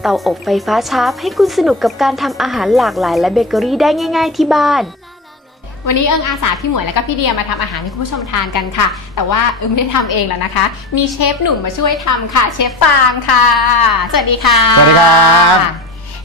เตาอบไฟฟ้าชาร์ปให้คุณสนุกกับการทำอาหารหลากหลายและเบเกอรี่ได้ง่าย ๆ ที่บ้าน วันนี้เอิงอาสาพี่หมวยและก็พี่เดียมาทำอาหารให้คุณผู้ชมทานกันค่ะ แต่ว่าเอิงไม่ได้ทำเองแล้วนะคะ มีเชฟหนุ่มมาช่วยทำค่ะ เชฟฟางค่ะ สวัสดีค่ะ สวัสดีครับ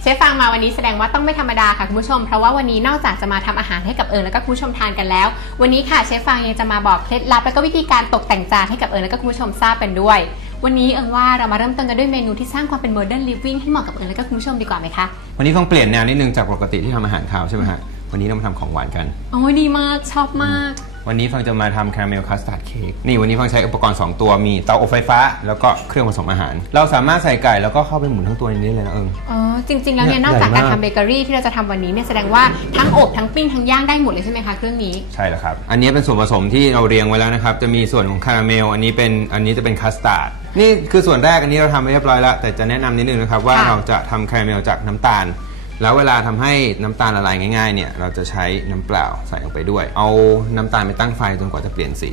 เชฟฟางมาวันนี้แสดงว่าต้องไม่ธรรมดาค่ะคุณผู้ชม เพราะว่าวันนี้นอกจากจะมาทำอาหารให้กับเอิงแล้วก็คุณผู้ชมทานกันแล้ว วันนี้ค่ะเชฟฟางยังจะมาบอกเคล็ดลับแล้วก็วิธีการตกแต่งจานให้กับเอิงแล้วก็คุณผู้ชมทราบกันด้วย วันนี้เอิงว่าเรามาเริ่มต้นกันด้วยเมนูที่สร้างความเป็นโมเดิร์นลิฟวิ่งให้เหมาะกับเอิงแล้วก็คุณผู้ชมดีกว่าไหมคะ วันนี้คงเปลี่ยนแนวนิดนึงจากปกติที่ทำอาหารคาวใช่ไหมฮะ วันนี้เรามาทำของหวานกัน โอ้ยดีมากชอบมาก วันนี้ฟังจะมาทำคาราเมลคัสตาร์ดเค้กนี่วันนี้ฟังใช้อุปกรณ์ 2 ตัวมีเตาอบไฟฟ้า แล้วก็เครื่องผสมอาหาร เราสามารถใส่ไก่แล้วก็เข้าไปหมุนทั้งตัวในนี้เลยนะเอิง อ๋อจริง ๆ แล้วเนี่ยเนี่ยนอกจากใหญ่การมากทำเบเกอรี่ที่เราจะทำวันนี้เนี่ยแสดงว่าทั้งอบทั้งปิ้งทั้งย่างได้หมดเลยใช่ไหมคะเครื่องนี้ใช่แล้วครับ อันนี้เป็นส่วนผสมที่เราเรียงไว้แล้วนะครับ จะมีส่วนของคาราเมล อันนี้เป็น อันนี้จะเป็นคัสตาร์ด นี่คือส่วนแรกอันนี้เราทำไปเรียบร้อยแล้ว แต่จะแนะนำนิดนึงนะครับว่าค่ะเราจะทำคาราเมลจากน้ำตาล แล้วเวลาทำให้น้ำตาลละลายง่ายๆเนี่ยเราจะใช้น้ำเปล่าใส่ลงไปด้วย เอาน้ำตาลไปตั้งไฟจนกว่าจะเปลี่ยนสี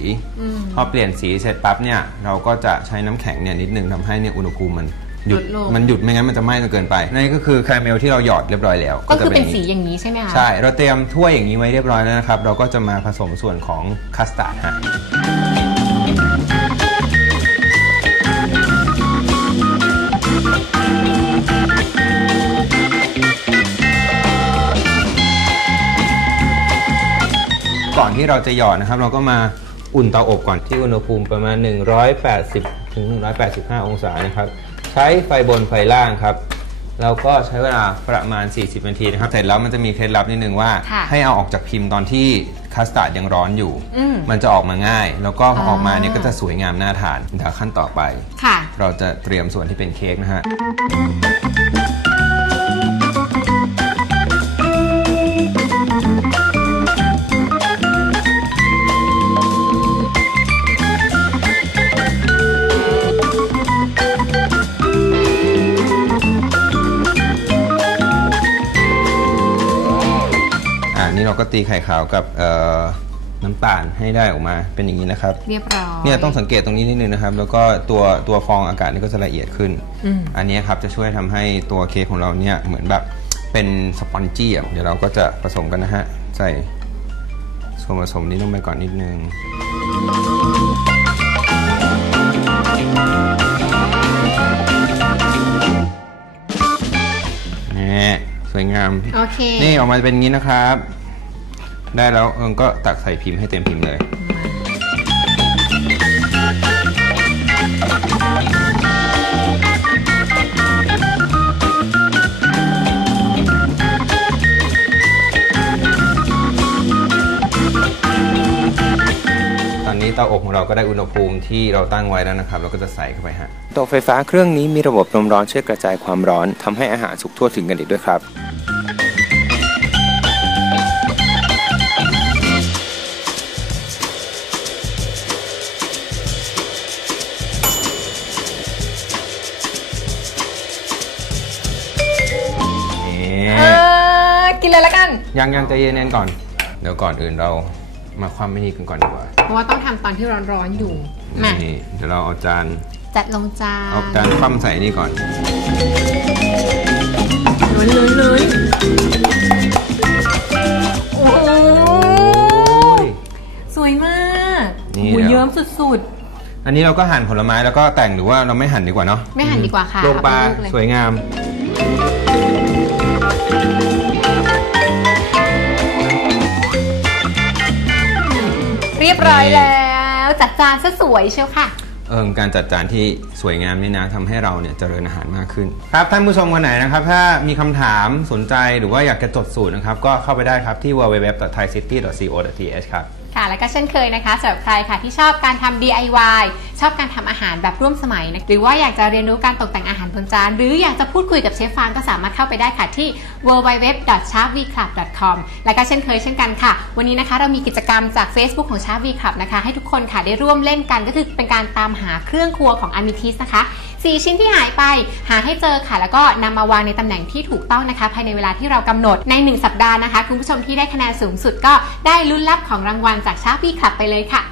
พอเปลี่ยนสีเสร็จปั๊บเนี่ยเราก็จะใช้น้ำแข็งเนี่ยนิดนึงทำให้เนี่ยอุณหภูมิมันหยุดลดลงมันหยุดไม่งั้นมันจะไหม้จนเกินไปนี่ก็คือคาราเมลที่เราหยอดเรียบร้อยแล้ว ก็คือเป็นจะสีอย่างนี้ใช่ไหมคะใช่ เราเตรียมถ้วยอย่างนี้ไว้เรียบร้อยแล้วนะครับ เราก็จะมาผสมส่วนของคัสตาร์ดฮะ ก่อนที่เราจะหยอดนะครับ เราก็มาอุ่นเตาอบก่อนที่อุณหภูมิประมาณ 180ถึง185 องศานะครับ ใช้ไฟบนไฟล่างครับแล้วก็ใช้เวลาประมาณ 40 นาทีนะครับ เสร็จแล้วมันจะมีเคล็ดลับนิดนึงว่าค่ะให้เอาออกจากพิมพ์ตอนที่คัสตาร์ดยังร้อนอยู่อืมมันจะออกมาง่าย แล้วก็พออออกมาเนี่ยก็จะสวยงามน่าทานเดี๋ยวขั้นต่อไปค่ะเราจะเตรียมส่วนที่เป็นเค้กนะฮะ นี่เราก็ตีไข่ขาวกับเอ่อน้ำตาลให้ได้ออกมาเป็นอย่างนี้นะครับ เรียบร้อยเนี่ยต้องสังเกตตรงนี้นิดนึงนะครับ แล้วก็ตัวตัวฟองอากาศนี่ก็จะละเอียดขึ้นอืมอันนี้ครับจะช่วยทำให้ตัวเค้กของเราเนี่ยเหมือนแบบเป็นสปอนจี้อะเดี๋ยวเราก็จะผสมกันนะฮะใส่ส่วนผสมนี้ลงไปก่อนนิดนึงนี่สวยงาม โอเค นี่ออกมาเป็นอย่างนี้นะครับ ได้แล้วเอิงก็ตักใส่พิมพ์ให้เต็มพิมพ์เลย ตอนนี้เตาอบของเราก็ได้อุณหภูมิที่เราตั้งไว้แล้วนะครับ เราก็จะใส่เข้าไปฮะเตาไฟฟ้าเครื่องนี้มีระบบลมร้อนช่วยกระจายความร้อนทำให้อาหารสุกทั่วถึงกันอีกด้วยครับ ยละกันยังยังใจเย็นๆก่อน เดี๋ยวก่อนอื่นเรามาความไม่นี่กันก่อนดีกว่า เพราะว่าต้องทำตอนที่ร้อนๆอยู่มานี่เดี๋ยวเราเอาจานจัดลงจาเอานจานคว่ำใส่นี่ก่อนลุ้นลุ้นลุ้นโอ้โหสวยมากนี่หูเดี๋ยว เยิ้มสุดอันนี้เราก็หั่นผลไม้แล้วก็แต่งหรือว่าเราไม่หั่นดีกว่าเนาะไม่หั่นดีกว่าค่ะลงปลาเอาเป็นลูกเลยสวยงาม รียบร้อยแล้วจัดจานซะสวยเชียวค่ะ เออการจัดจานที่สวยงามนี่นะทำให้เราเนี่ยเจริญอาหารมากขึ้น ครับท่านผู้ชมคนไหนนะครับ ถ้ามีคำถามสนใจหรือว่าอยากจะจดสูตรนะครับ ก็เข้าไปได้ครับที่ www.thaicity.co.th ครับ ค่ะ แล้วก็เช่นเคยนะคะสำหรับใครค่ะที่ชอบการทำ DIY ชอบการทำอาหารแบบร่วมสมัยนะหรือว่าอยากจะเรียนรู้การตกแต่งอาหารบนจาน หรืออยากจะพูดคุยกับเชฟฟางก็สามารถเข้าไปได้ค่ะที่ www.sharpvclub.com และก็เช่นเคยเช่นกันค่ะ วันนี้นะคะเรามีกิจกรรมจาก Facebook ของ Sharp V Club นะคะให้ทุกคนค่ะได้ร่วมเล่นกันก็คือเป็นการตามหาเครื่องครัวของ Amitis นะคะ 4 ชิ้นที่หายไป หาให้เจอค่ะ แล้วก็นำมาวางในตำแหน่งที่ถูกต้องนะคะ ภายในเวลาที่เรากำหนดใน 1 สัปดาห์นะคะ คุณผู้ชมที่ได้คะแนนสูงสุดก็ได้ลุ้นรับของรางวัลจากชาร์ปี้คลับไปเลยค่ะ